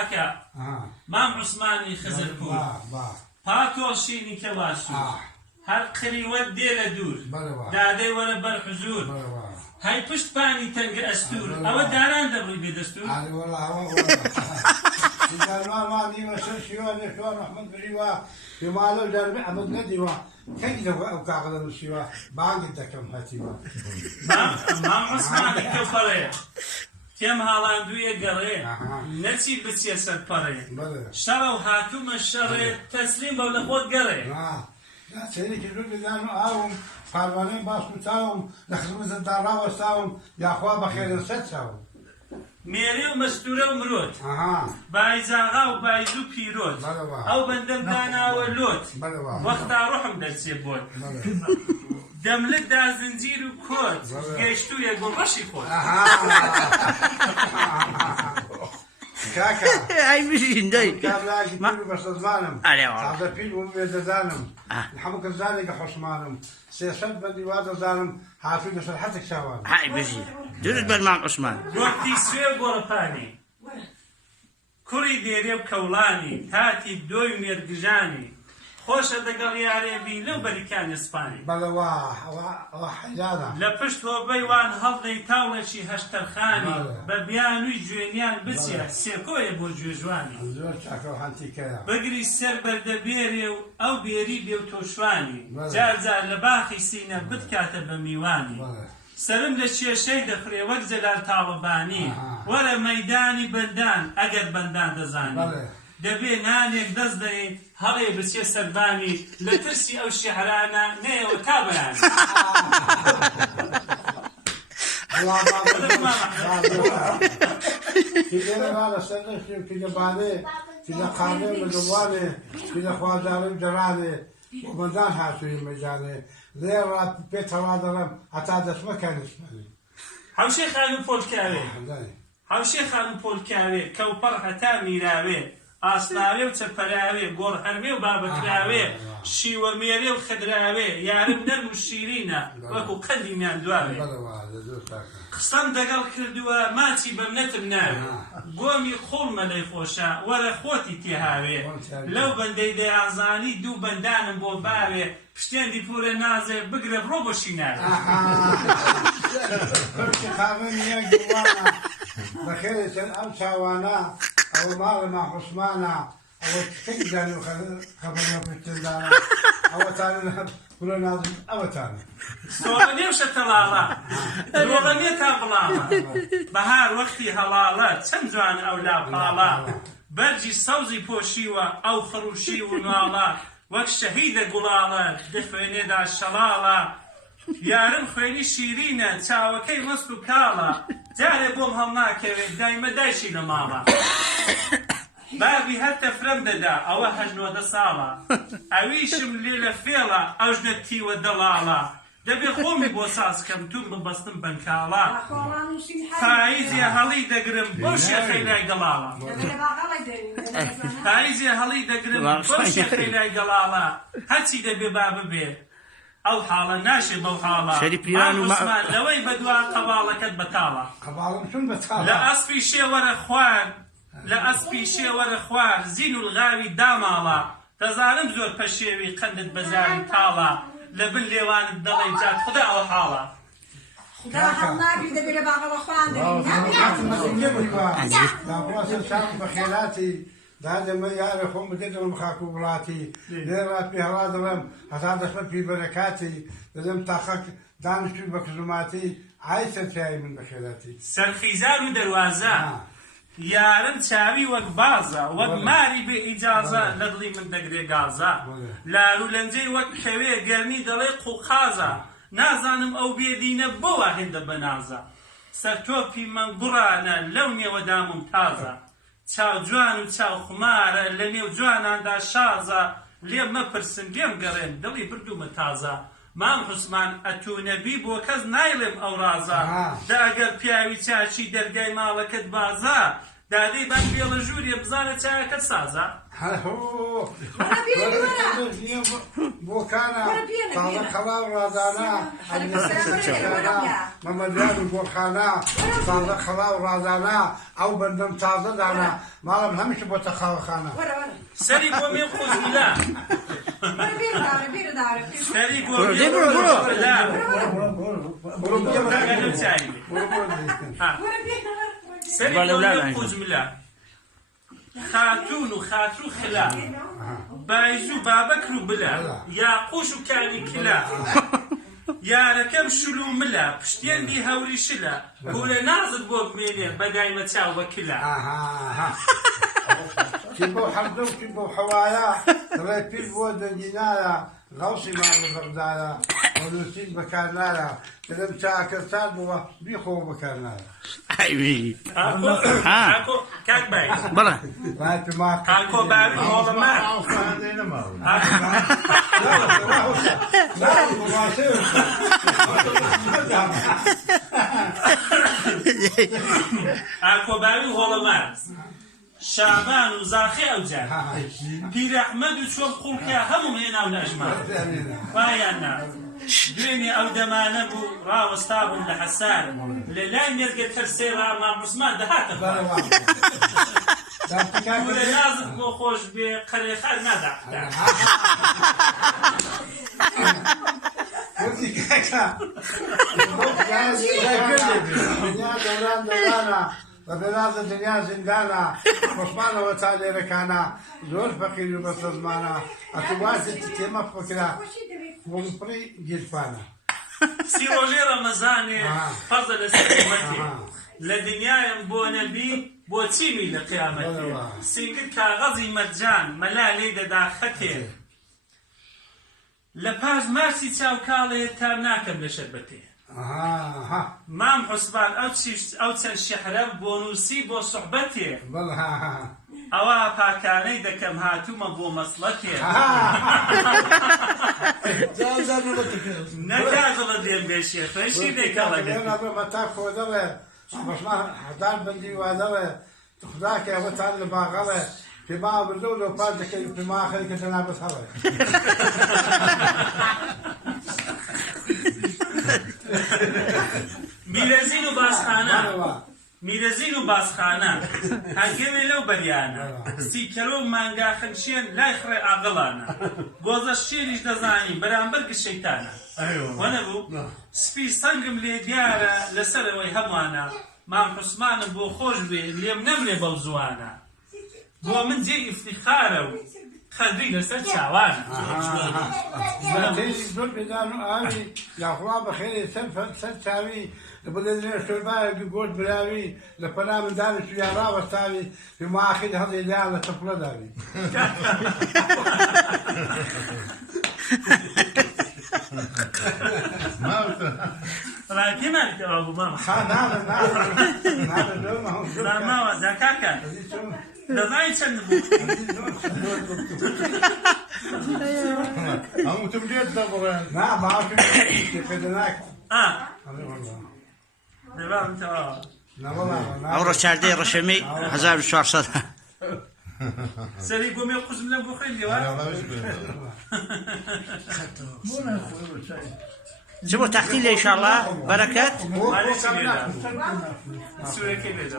کاکە مام عوسمانی خزرپور پاتۆشینی کەواشی هەر قریوە دێ لە دوور دادەی وەرە بەر حزور هەی پشتپانی تەنگە ئەستور ئەوە داران دەبڕی بێدەستور مالي وسوسيوا نشوا محمد بريوا يمالو جرب عمد نديوا كيف لو كاغد نشوا باقي دكم هاتيوا ما عثماني كفريه كم هالاندوية قريه نتي بسياسة بريه شروا هاتوم الشر تسليم ولا خود قريه لا سيدي كيلو بدانو آوم قاربانين باسو تاوم لخدمة الدارا وستاوم يا أخوة بخير الست تاوم مێری و مەستورە و مرۆت بایزاغا و بایز و پیرۆت ئەو بەندەم داناوە لۆت وەختا ڕۆحم دەرچێ بۆت دەملت دا زنجیر و کۆت گەیشتوویە گوڵڕەشی خۆت كاكا هاي مشين داي كابلاكي بيلو بس زمانم هذا بيلو بيزانم الحمد كزاني كحسمانم سياسات بدي واد زانم حافظ بس حتى شوان هاي مشين جرد بالمام عثمان وقتی سوێ گۆڕپانی کوڕی دێرێ و کەوڵانی تاتی دۆی مێرگژانی خۆشە دەگەڵ یارێبی لەو بەریکانی سپانی بەڵەوا حەیدانە لە پشت هۆبەی وان هەڵدەی تاوڵێکی هەشتەرخانی بە بیانووی جوێنیان بچێ سێکۆیە بۆ گوێژوانی زۆر چاکە و هەنتیکەیە بگری سەر بەردەبێرێ و ئەو بێری بێ و تۆشوانی جارجار لە باخی سینە بتکاتە بە میوانی سرم لە کێشەی دەخرێ وەک جەلال تاوەبانی وەرە مەیدانی بەندان ئەگەر بەندان دەزانی دەبێ نانێک دەست دەێ هەڵێ بچێ سەربانی لە ترسی ئەو شێعرانە نەیەوە تا بەیان كده بانه كده قانون مدوانه كده خوازاره جرانه ومندان هاتوی مجانه ليه رات بيت هوادرم حتى دست مكان اسمه حوشي خانم پۆلکاوێ حوشي خانم پۆلکاوێ کەوپەڕ هەتا میراوێ ئاسناوێ و چەپەراوێ گۆڕ هەرمێ و بابەکراوێ شیوە مێرێ و خدراوێ یارم نەرم و شیرینە وەکو قەندی میان دواوێ قسەم دەگەڵ کردووە ماچی بەمنەتم ناوێ گۆمی خوڵمە لەی خۆشە وەرە خۆتی تێهاوێ لەو بەندەی دەیانزانی دوو بەندانم بۆ باوێ پشتێندی پورە نازێ بگرە بڕۆ بۆشی ناوێ بخير أو شاوانا أو مال مع عثمانا أو تكيدان خبرنا في التندانا أو تانا كل ناظم أو تانا سواني وشتلالا روغنية كابلالا بهار وقتي هلالا تنجوان أولا بالا برجي صوزي بوشيوة أو خروشي ونوالا وەک شەهیدە گوڵاڵە دەخوێنێ دا شەڵاڵە یارم خوێنی شیرینە چاوەکەی مەست و کاڵە جارێ بۆم هەڵ ناکەوێت دایمە دایشی لە ماڵە بابی هەر تەفرەم دەدا ئەوە 18 ساڵە ئەویشم لێ لە فێڵە ئەوژنە تیوە دەڵاڵە دەبێ خۆمی بۆ سازکەم توم ببەستم بەنکاڵە پاییزێ هەڵی دەگرم بۆ شێخەی لای گەڵاڵە پاییزێ هەڵی دەگرم بۆ شێخەی لای گەڵاڵە هەچی دەبێ با ببێ ئەو حاڵە ناشێ بەو حاڵە عوسمان لەوەی بەدوا قەباڵەکەت بەتاڵە لە ئەسپی شێوەرە خوار لە ئەسپی شێوەرە خوار زین و الغاوی داماڵە دەزانم زۆر پەشێوی قەندت بەزاری تاڵە لەبن لێوانت دەڵێ جات خدا ئەوە حاڵە خدا هەڵ ناگری دەبێ لە باغەوە خوان بەخێراتی دادەمە یارە خۆم بدێتەوە خاک و وڵاتی لێرات پێ هەڵا دەڵێم هەتا دەچمە پیربەرەکاتی دەدەم تاقەک دانیشتوی بە کزوماتی ئای سەرچایی من بەخێراتی سەرخیزار و دەروازە یارم چاوی وەک بازە وەک ماری بێ ئیجازە لە دڵی من دەگرێ گازە لار و لەنجەی وەک خەوێ گەرمی دەڵێ قوقازە نازانم ئەو بێدینە بۆ وا هێندە بەنازە سەرتۆپی من گوڕانە لەو نێوەدامم تازە چاو جوان و چاو خمارە لە نێو جواناندا شازە لێم مەپرسن لێم گەڕێن دڵی بردوومە تازە مام عوسمان ئەتوونەبی بۆ کەس نایڵێم ئەو ڕازە دا ئەگەر پیاوی چاچی دەرگای ماڵەکەت بازە دادەی بەم بێڵە ژووریە بزانە چاکەت سازە بۆکانە تازە خەڵاو ڕازانە مەمەدیان و گۆڕخانە تازە خەڵاو ڕازانە ئەو بەندەم تازە دانا ماڵم هەمیشە بۆتە خاوەخانە سەری بۆ مێ خۆزمیلا سەری بۆ مێ سەری بۆ مێ خۆزمیلا خاتون و خاتر و خلا بایز و بابەکر و بلا یاقوش و کانی کلا یارەکەم شول و ملا پشتێنی هەوری شلا گورە نازت بۆ بمێنێ بەدایمە چاو بە کلا کی بۆ حەمدە و کی بۆ حەوایە دەڵێ پیر بۆ دەنگینایە غەوسی ماڵ بەغدایە وەنووسین بەکار نایە دەڵێم چاکەستان بووە بیخۆ بەکار نایە کاک بای بەڵێ کاکۆ باوی هۆڵەمە ئاکۆباوی هۆڵەمە شابان و زاخی ئەوجار پیرەحمەد و چۆم خوڵکە هەموو هێنا و نەژمان وایان نا دوێنێ ئەو دەمانە بوو ڕاوەستا بوون لە حەسار لە لای مێرگە تەرسێ ڕامان عوسمان دەهاتە گورە نازت بۆ خۆش بێ قەرێخار ناداقدا دنیا دەوران دەورانە بە بێنازە دنیا زیندانە عوسمانەوە تا لێرەکانە زۆر فەقیر و بەسەزمانە ئەتوباسی تێمە فکرا وڵپڕی گیرفانە سی ڕۆژێ ڕەمەزانێ فەزە لە سەرمەتێ لە دنیایم بۆ نەبی بۆ چیمی لە قیامەتێ سینگر کاغەزی مەرجان مەلا لێ دەدا خەتێ لە پاش ماسی چاوکاڵێ تام ناکەم لە شەربەتێ مام حوسبان ئەو چەند شەحرەم بۆ نووسی بۆ سوحبەتێ ئەوە پاکانەی دەکەم هاتوومە بۆ مەسڵەتێ نەکاتەڵە دێن بێشێ خۆشی دێکەڵە تا خۆ دەڵێ عوسمان هەدار بەندی وا دەڵێ خوداکە ئەوەتان لە باغەڵێ پێما بردە و لەپاش دەکەی پێما خەریکە تەنابەت هەڵێ میرەزین و باسخانە میرەزین و باسخانە هەنگێوێ لەو بەریانە سیکەرۆ و مانگا خەنشێن لای خڕێ ئاغڵانە گۆزە شێریش دەزانی بەرامبەر گشەیتانە وەنەبوو سپی سەنگم لێ دیارە لەسەرەوەی هەمووانە مام عوسمانم بۆ خۆش بێ لێم نەمرێ بەو زوانە بۆ من جێ ئیفتیخارە و خەندی لەسەر چاوانە زۆر بێدان و ئاوی یاخوا بەخێرێ سەر چاوی لە بەدەنێ شۆربایەکی گۆرد براوی لە پەنا منداوی سویان ڕاوەستاوی پێما ئاخیر هەڵی لیان لە تەپڵە داوی ڕاکێ ناکەوە بوو ماما ماما داکاکە دەزانی چەند بوو هەمووتم لێت دەبڕێن نا باوکم پێدە ناکەم ئەوڕۆ چاردەی ڕەشەمەی 1400 سەری گۆمێ قوزم لەم بۆ خوێندیەوە چ بۆ تەحتیل لە ئینشاءالله بەرەکەت سوورەکەی لێدە